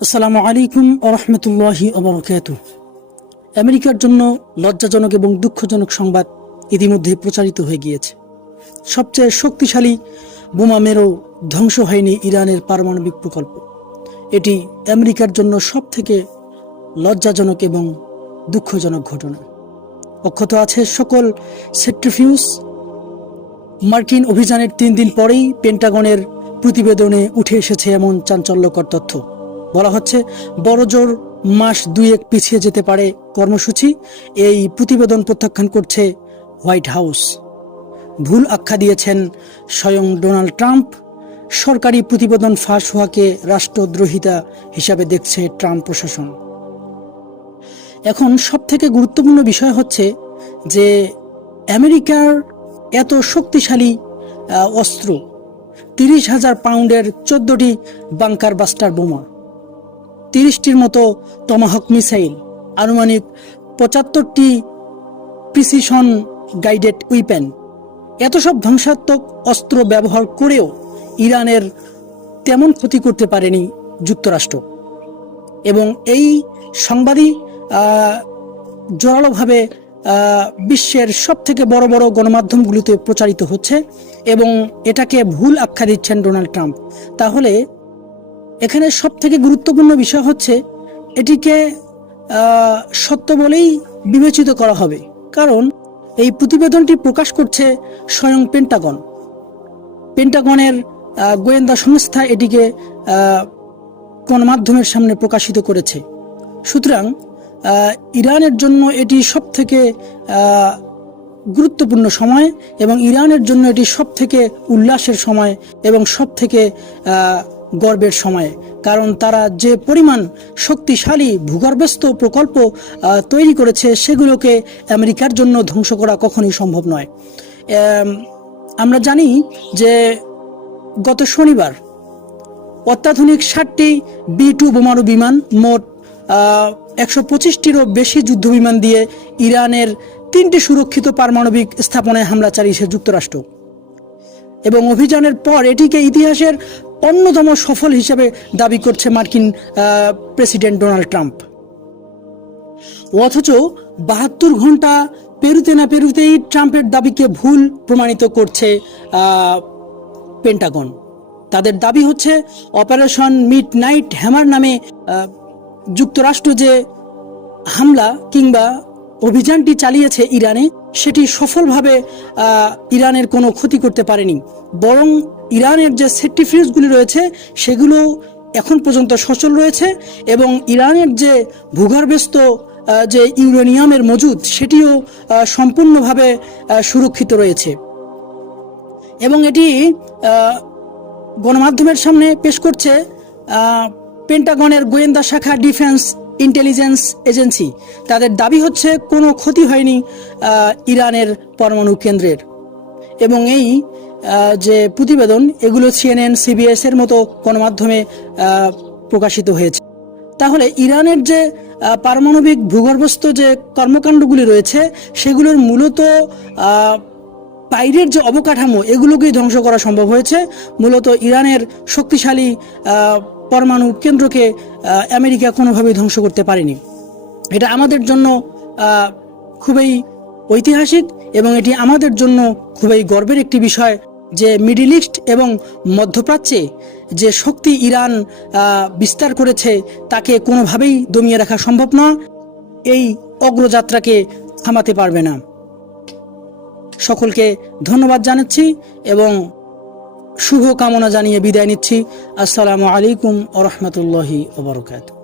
আসসালামু আলাইকুম ওয়া রাহমাতুল্লাহি ওয়া বারাকাতুহু। আমেরিকার জন্য লজ্জাজনক এবং দুঃখজনক সংবাদ ইতিমধ্যে প্রচারিত হয়ে গিয়েছে। সবচেয়ে শক্তিশালী বোমা মেরেও ধ্বংস হয়নি ইরানের পারমাণবিক প্রকল্প। এটি আমেরিকার জন্য সবথেকে লজ্জাজনক এবং দুঃখজনক ঘটনা। অক্ষত আছে সকল সেন্ট্রিফিউজ। মার্কিন অভিযানের 3 দিন পরেই পেন্টাগনের প্রতিবেদনে উঠে এসেছে এমন চাঞ্চল্যকর তথ্য। বলা হচ্ছে বড়জোর মাস 2-1 পিছিয়ে যেতে পারে কর্মসূচি। এই প্রতিবেদন প্রত্যাখ্যান করছে হোয়াইট হাউস। ভুল আখ্যা দিয়েছেন স্বয়ং ডোনাল্ড ট্রাম্প। সরকারি প্রতিবেদন ফাঁস হওয়াকে রাষ্ট্রদ্রোহিতা হিসাবে দেখছে ট্রাম্প প্রশাসন। এখন সবথেকে গুরুত্বপূর্ণ বিষয় হচ্ছে যে আমেরিকার এত শক্তিশালী অস্ত্র, 30,000 পাউন্ডের 14টি বাংকার বাস্টার বোমা, 30টির মতো টমাহক মিসাইল, আনুমানিক 75টি প্রিসিশন গাইডেড উইপেন, এত সব ধ্বংসাত্মক অস্ত্র ব্যবহার করেও ইরানের তেমন ক্ষতি করতে পারেনি যুক্তরাষ্ট্র। এবং এই সংবাদই জোরালোভাবে বিশ্বের সবথেকে বড় বড় গণমাধ্যমগুলিতে প্রচারিত হচ্ছে এবং এটাকে ভুল আখ্যা দিচ্ছেন ডোনাল্ড ট্রাম্প। তাহলে এখানে সবথেকে গুরুত্বপূর্ণ বিষয় হচ্ছে এটিকে সত্য বলেই বিবেচিত করা হবে, কারণ এই প্রতিবেদনটি প্রকাশ করছে স্বয়ং পেন্টাগনের গোয়েন্দা সংস্থা এটিকে গণমাধ্যমের সামনে প্রকাশিত করেছে। সুতরাং ইরানের জন্য এটি সবথেকে গুরুত্বপূর্ণ সময় এবং ইরানের জন্য এটি সবথেকে উল্লাসের সময় এবং সবথেকে গর্বের সময়, কারণ তারা যে পরিমাণ শক্তিশালী ভূগর্ভস্থ প্রকল্প তৈরি করেছে সেগুলোকে আমেরিকার জন্য ধ্বংস করা কখনোই সম্ভব নয়। আমরা জানি যে গত শনিবার অত্যাধুনিক 60টি B-2 বোমারু বিমান, মোট 125টিরও বেশি যুদ্ধবিমান দিয়ে ইরানের 3টি সুরক্ষিত পারমাণবিক স্থাপনায় হামলা চালিয়েছে যুক্তরাষ্ট্র। এবং অভিযানের পর এটিকে ইতিহাসের অন্যতম সফল হিসেবে দাবি করছে মার্কিন প্রেসিডেন্ট ডোনাল্ড ট্রাম্প। অথচ 72 ঘন্টা পেরুতে না পেরুতেই ট্রাম্পের দাবিকে ভুল প্রমাণিত করছে পেন্টাগন। তাদের দাবি হচ্ছে অপারেশন মিডনাইট হ্যামার নামে যুক্তরাষ্ট্র যে হামলা কিংবা অভিযানটি চালিয়েছে ইরানে, সেটি সফলভাবে ইরানের কোনো ক্ষতি করতে পারেনি, বরং ইরানের যে সেন্ট্রিফিউজগুলি রয়েছে সেগুলো এখন পর্যন্ত সচল রয়েছে এবং ইরানের যে ভূগর্ভস্থ যে ইউরেনিয়ামের মজুদ সেটিও সম্পূর্ণভাবে সুরক্ষিত রয়েছে। এবং এটি গণমাধ্যমের সামনে পেশ করছে পেন্টাগনের গোয়েন্দা শাখা ডিফেন্স ইন্টেলিজেন্স এজেন্সি। তাদের দাবি হচ্ছে কোনো ক্ষতি হয়নি ইরানের পরমাণু কেন্দ্রের। এবং এই যে প্রতিবেদন এগুলো CNN, CBS এর মতো গণমাধ্যমে প্রকাশিত হয়েছে। তাহলে ইরানের যে পারমাণবিক ভূগর্ভস্থ যে কর্মকাণ্ডগুলি রয়েছে সেগুলোর মূলত বাইরের যে অবকাঠামো এগুলোকেই ধ্বংস করা সম্ভব হয়েছে। মূলত ইরানের শক্তিশালী পরমাণু কেন্দ্রকে আমেরিকা কোনোভাবেই ধ্বংস করতে পারেনি। এটা আমাদের জন্য খুবই ঐতিহাসিক এবং এটি আমাদের জন্য খুবই গর্বের একটি বিষয় যে মিডল ইস্ট এবং মধ্যপ্রাচ্যে যে শক্তি ইরান বিস্তার করেছে তাকে কোনোভাবেই দমিয়ে রাখা সম্ভব নয়। এই অগ্রযাত্রাকে থামাতে পারবে না। সকলকে ধন্যবাদ জানাচ্ছি এবং শুভ কামনা জানিয়ে বিদায় নিচ্ছি। আসসালামু আলাইকুম ওয়া রাহমাতুল্লাহি ওয়া বারাকাতুহু।